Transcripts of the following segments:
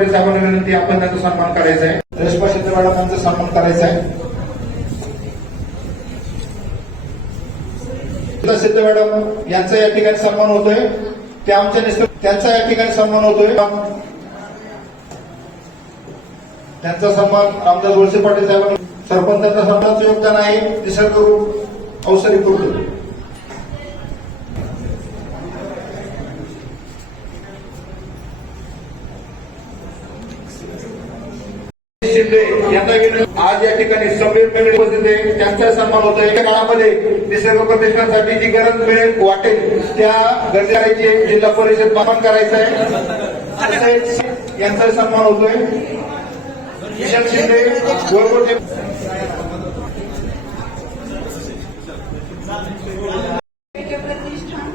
पाटील साहेबांना विनंती आपण त्यांचा सन्मान करायचा आहे. रेश्मा शिंदे मॅडम सन्मान करायचा आहे. सिद्ध मॅडम यांचा या ठिकाणी सन्मान होतोय. ते आमच्या निस्त त्यांचा या ठिकाणी सन्मान होतोय. त्यांचा सन्मान रामदास वळसे पाटील साहेबांना सरपंचांचा सन्मानाचं योगदान आहे. निसर्गरूप अवसरी करतो शिंदे यांना विनंती आज या ठिकाणी समीर मेळे उपस्थित आहे. त्यांचा सन्मान होतो एका काळामध्ये निसर्ग प्रतिष्ठानसाठी जी गरज मिळेल वाटेल त्या गरजेची जिल्हा परिषद पालन करायचं आहे. यांचा सन्मान होतोय. किशन शिंदे गोरगोटे प्रतिष्ठान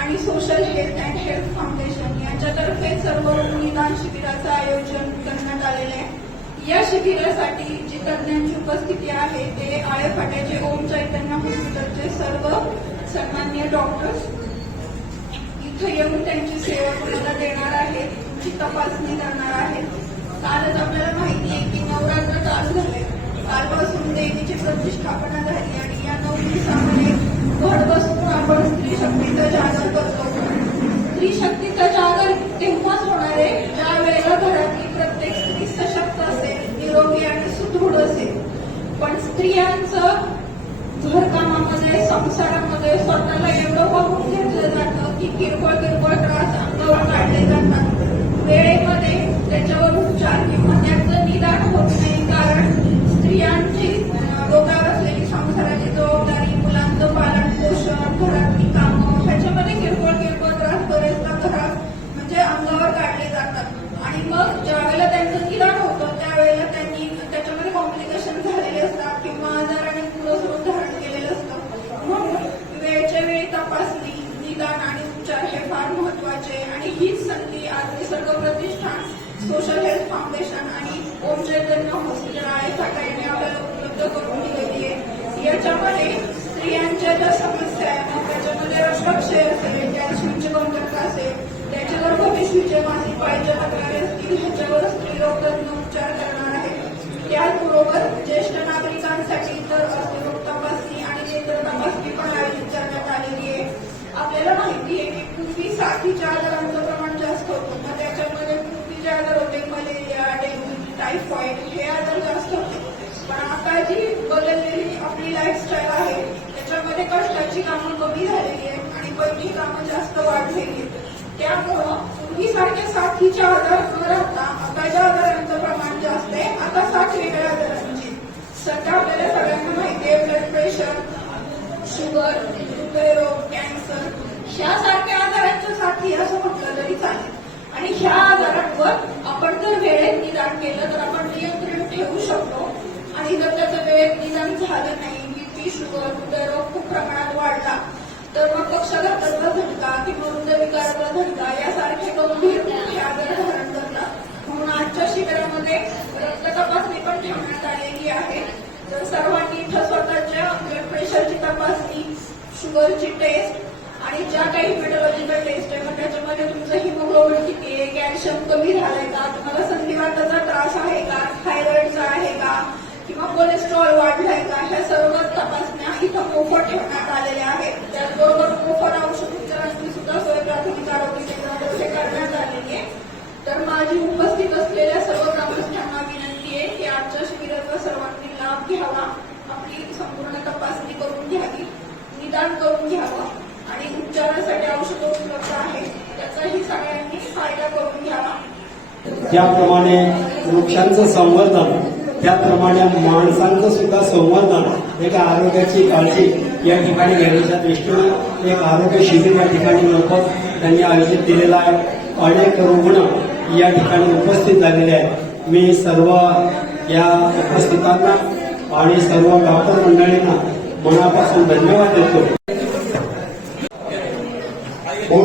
आणि social health and health foundation यांच्यातर्फे सर्व निदान शिबिराचं आयोजन करण्यात आलेलं आहे. या शिबिरासाठी जी तज्ज्ञांची उपस्थिती आहे ते आळे फाट्याचे ओम चैतन्य हॉस्पिटलचे सर्व सन्मान्य डॉक्टर्स इथं येऊन त्यांची सेवा तुम्हाला देणार आहे तुमची तपासणी करणार आहे कालच आपल्याला माहिती आहे की नवरात्र चालू झाले कालपासून देवीची प्रतिष्ठापना झाली आणि या नऊ दिवसामध्ये घर बसून आपण स्त्री शक्तीचा जागर करतो स्त्री शक्तीचा जागर तेव्हाच होणार आहे ज्या वेळेला घरातली प्रत्येक स्त्री सशक्त असेल निरोगी आणि सुदृढ असेल पण स्त्रियांचं घरकामामध्ये स्वतःला एवढं वाहून घेतलं जातं की किरकोळ किरकोळ त्रास अंगावर काढले संधी आज निसर्ग प्रतिष्ठान सोशल हेल्थ फाउंडेशन आणि ओम चैतन्य हॉस्पिटल आहे. फाटा यांनी आपल्याला उपलब्ध करून दिलेली आहे. याच्यामध्ये स्त्रियांच्या ज्या समस्या आहेत मग त्याच्यामध्ये रक्तक्षय असेल कॅल्शियमची कमतरता असेल त्याच्या गर्भपिशवीचे मासिक पाहिजे. तक्रारी असतील ह्याच्यावर स्त्रीरोग तज्ञ उपचार करणार आहे. त्याचबरोबर ज्येष्ठ नागरिकांसाठी तर अस्थिरोग तपासणी आणि नेत्र तपासणी पण आयोजित करण्यात आलेली आहे. आपल्याला माहिती आहे की पूर्वी साथीच्या आजारांचं प्रमाण जास्त होतं मग त्याच्यामध्ये पूर्वी जे आजार होते मलेरिया डेंग्यू टायफॉइड हे आजार जास्त होते पण आता जी बदललेली आपली लाईफस्टाईल आहे त्याच्यामध्ये कष्टाची कामं कमी झालेली आहेत आणि पहिली कामं जास्त वाढलेली आहेत. त्यामुळं पूर्वीसारख्या सारख्या आजार न राहता आता ज्या आजारांचं प्रमाण जास्त आहे आता साथ वेगळ्या आजारांची सध्या आपल्याला सगळ्यांना माहिती आहे ब्लड प्रेशर शुगर हृदयरोग कॅन्सर ह्यासारख्या आजारांच्या साथी असं म्हटलं तरी चालेल. आणि ह्या आजारांवर आपण जर वेळेत निदान केलं तर आपण नियंत्रण ठेवू शकतो. आणि जर त्याचं वेळेत निदान झालं नाही बीपी शुगर हृदयरोग प्रमाणात वाढला. तर मग पक्षाघाताचा झटका किंवा हृदयविकाराचा झटका यासारखे गंभीर मोठे आजार धारण करतात. म्हणून आजच्या शिबिरामध्ये रक्त तपासणी पण ठेवण्यात आलेली आहे. तर सर्वांनी इथं स्वतःच्या ब्लड प्रेशरची तपासणी शुगरची टेस्ट आणि ज्या काही मेटॉलॉजिकल टेस्ट आहे मग त्याच्यामध्ये तुमचं हिमोग्लोबिन किती आहे कॅल्शियम कमी झालंय का? तुम्हाला संधिवाताचा त्रास आहे का? थायरॉइडचा आहे का? किंवा कोलेस्ट्रॉल वाढलाय का ह्या सर्व तपासण्या इथं मोफत ठेवण्यात आलेल्या आहेत. त्याचबरोबर मोफत औषध उपचारांची सुद्धा सोय प्राथमिक आरोग्य केंद्रातर्फे करण्यात आलेली आहे. तर माझी उपस्थित असलेल्या सर्व ग्रामस्थांना विनंती आहे की आजच्या शिबिराचा सर्वांनी लाभ घ्यावा आपली संपूर्ण तपासणी करून घ्यावी निदान करून घ्यावं आणि उपचारासाठी औषध उपलब्ध आहेत त्याचाही सगळ्यांनी फायदा करून घ्यावा. त्याप्रमाणे वृक्षांचं संवर्धन त्याप्रमाणे माणसांचं सुद्धा संवर्धन एक आरोग्याची काळजी या ठिकाणी घेण्याच्या दृष्टीनं एक आरोग्य शिबिर या ठिकाणी मोफत त्यांनी आयोजित केलेलं आहे. अनेक रुग्ण या ठिकाणी उपस्थित झालेले आहेत. मी सर्व या उपस्थितांना आणि सर्व डॉक्टर मंडळींना मनापासून धन्यवाद देतो. हो,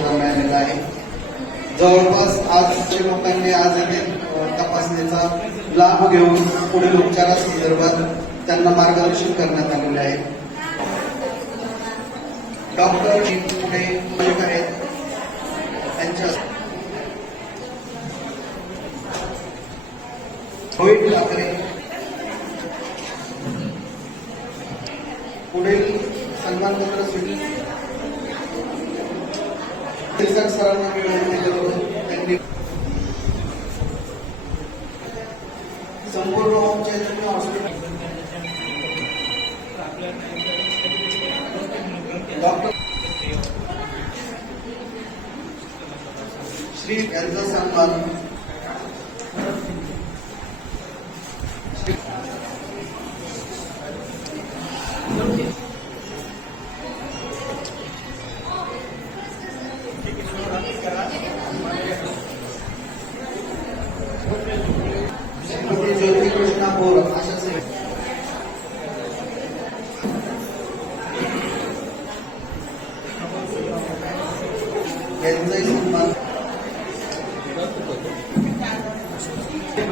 या मिळालेला आहे. जवळपास आजच्या लोकांनी आज येथे तपासणीचा लाभ घेऊन पुढील उपचारासंदर्भात त्यांना मार्गदर्शन करण्यात आलेले आहे. डॉक्टर पुढे आहेत. त्यांच्या रोहित ठाकरे तिलक सरांना मी विनंती करतो त्यांनी संपूर्ण होम हॉस्पिटल. डॉक्टर श्री यांचा सन्मान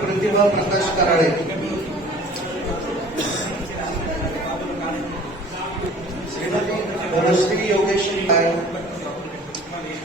प्रतिभा प्रकाश कराळे श्रीमती धनश्री योगेश नायर